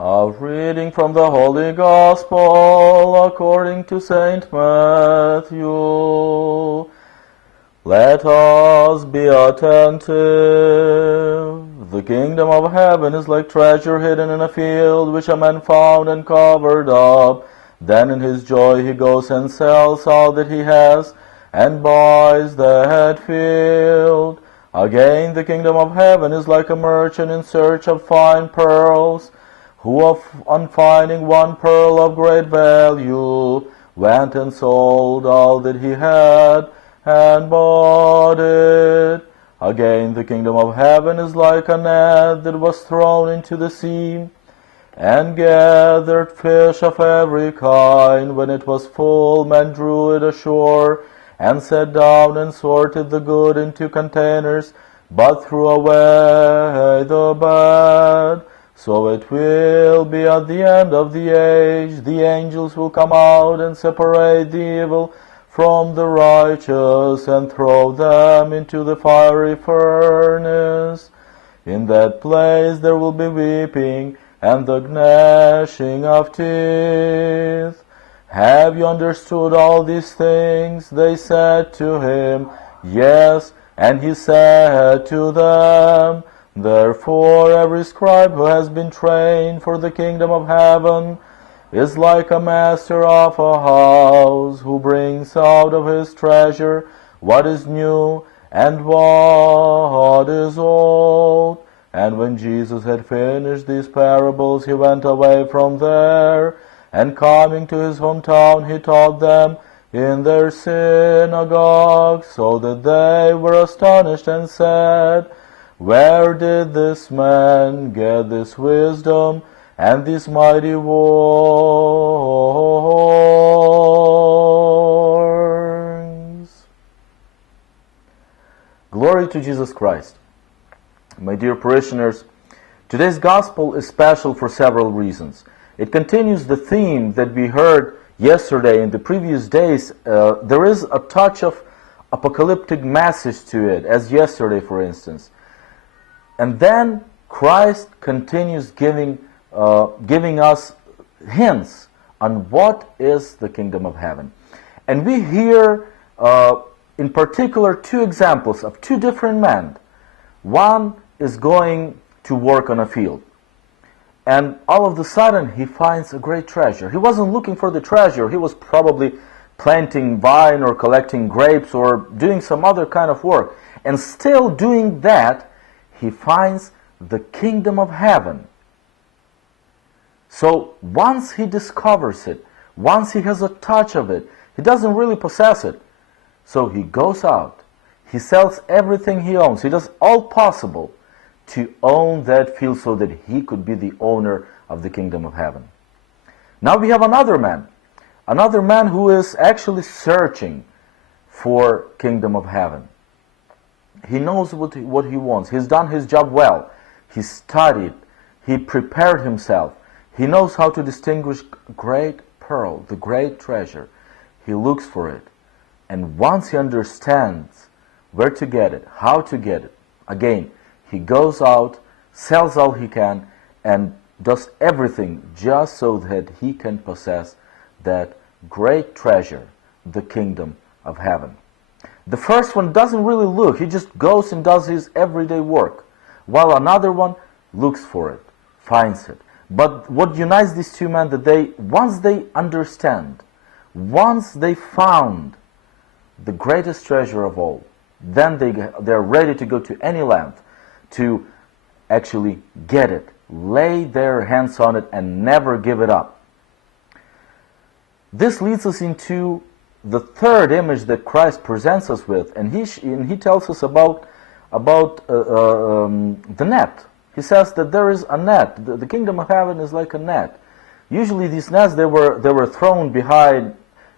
A reading from the Holy Gospel according to Saint Matthew. Let us be attentive. The kingdom of heaven is like treasure hidden in a field, which a man found and covered up. Then in his joy he goes and sells all that he has, and buys that field. Again, the kingdom of heaven is like a merchant in search of fine pearls, who on finding one pearl of great value, went and sold all that he had, and bought it. Again, the kingdom of heaven is like a net that was thrown into the sea, and gathered fish of every kind. When it was full, men drew it ashore, and sat down and sorted the good into containers, but threw away the bad. So it will be at the end of the age. The angels will come out and separate the evil from the righteous, and throw them into the fiery furnace. In that place there will be weeping and the gnashing of teeth. Have you understood all these things? They said to him, Yes. And he said to them, Therefore every scribe who has been trained for the kingdom of heaven is like a master of a house, who brings out of his treasure what is new and what is old. And when Jesus had finished these parables, he went away from there, and coming to his hometown, he taught them in their synagogue, so that they were astonished and said, Where did this man get this wisdom and these mighty works? Glory to Jesus Christ. My dear parishioners, today's Gospel is special for several reasons. It continues the theme that we heard yesterday and the previous days. There is a touch of apocalyptic message to it, as yesterday, for instance. And then Christ continues giving us hints on what is the kingdom of heaven. And we hear in particular two examples of two different men. One is going to work on a field, and all of a sudden he finds a great treasure. He wasn't looking for the treasure. He was probably planting vine or collecting grapes or doing some other kind of work. And still doing that, he finds the kingdom of heaven. So once he discovers it, once he has a touch of it, he doesn't really possess it. So he goes out, he sells everything he owns, he does all possible to own that field so that he could be the owner of the kingdom of heaven. Now we have another man who is actually searching for kingdom of heaven. He knows what he wants. He's done his job well. He studied. He prepared himself. He knows how to distinguish great pearl, the great treasure. He looks for it. And once he understands where to get it, how to get it, again, he goes out, sells all he can, and does everything just so that he can possess that great treasure, the kingdom of heaven. The first one doesn't really look. He just goes and does his everyday work, while another one looks for it, finds it. But what unites these two men, that once they understand, once they found the greatest treasure of all, then they're ready to go to any length to actually get it, lay their hands on it, and never give it up. This leads us into the third image that Christ presents us with, and he tells us about the net. He says that there is a net. The kingdom of heaven is like a net. Usually these nets, they were thrown behind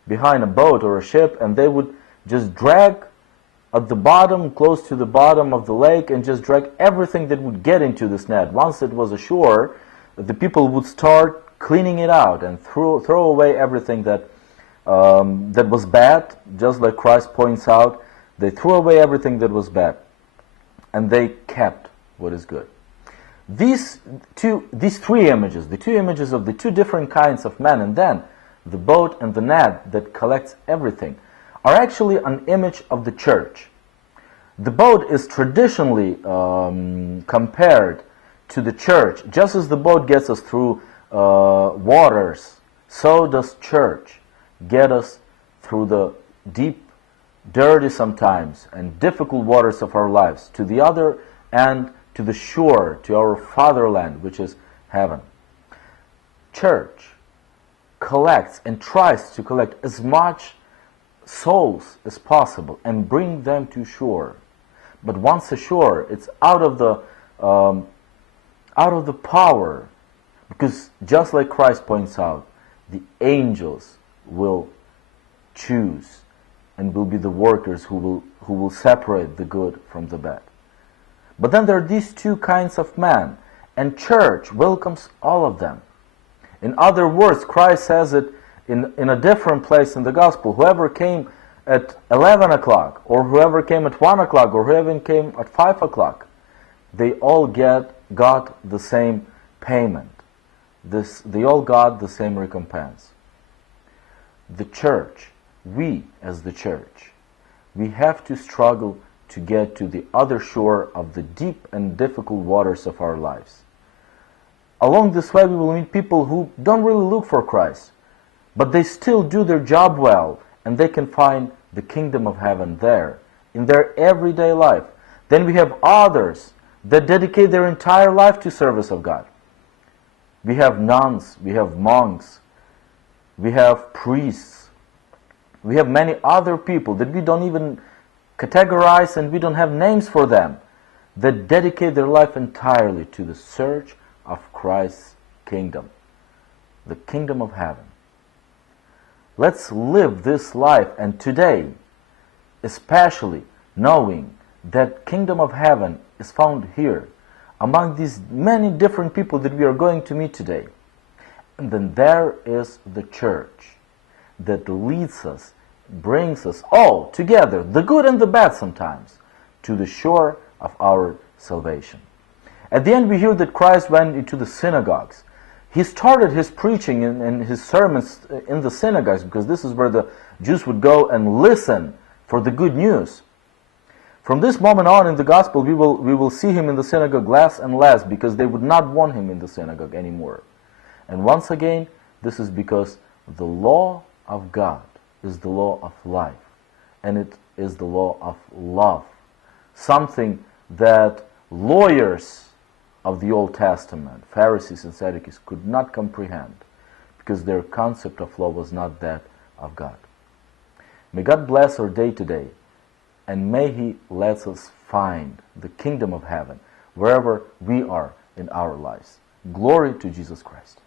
a boat or a ship, and they would just drag at the bottom, close to the bottom of the lake, and just drag everything that would get into this net. Once it was ashore, the people would start cleaning it out and throw away everything that was bad. Just like Christ points out, they threw away everything that was bad, and they kept what is good. These three images, the two images of the two different kinds of men, and then the boat and the net that collects everything, are actually an image of the church. The boat is traditionally compared to the church. Just as the boat gets us through waters, so does church get us through the deep, dirty sometimes, and difficult waters of our lives, to the other end, to the shore, to our fatherland, which is heaven. Church collects and tries to collect as much souls as possible and bring them to shore. But once ashore, it's out of the power, because just like Christ points out, the angels will choose and will be the workers who will separate the good from the bad. But then there are these two kinds of men, and church welcomes all of them. In other words, Christ says it in a different place in the gospel. Whoever came at 11 o'clock, or whoever came at 1 o'clock, or whoever came at 5 o'clock, they all got the same payment. They all got the same recompense. The church, we as the church, we have to struggle to get to the other shore of the deep and difficult waters of our lives. Along this way, we will meet people who don't really look for Christ, but they still do their job well, and they can find the kingdom of heaven there, in their everyday life. Then we have others that dedicate their entire life to service of God. We have nuns, we have monks, we have priests, we have many other people that we don't even categorize, and we don't have names for them, that dedicate their life entirely to the search of Christ's kingdom, the kingdom of heaven. Let's live this life, and today, especially knowing that kingdom of heaven is found here, among these many different people that we are going to meet today. And then there is the church that leads us, brings us all together, the good and the bad sometimes, to the shore of our salvation. At the end, we hear that Christ went into the synagogues. He started his preaching and his sermons in the synagogues, because this is where the Jews would go and listen for the good news. From this moment on in the gospel, we will see him in the synagogue less and less, because they would not want him in the synagogue anymore. And once again, this is because the law of God is the law of life, and it is the law of love, something that lawyers of the Old Testament, Pharisees and Sadducees, could not comprehend, because their concept of law was not that of God. May God bless our day today, and may He let us find the kingdom of heaven wherever we are in our lives. Glory to Jesus Christ.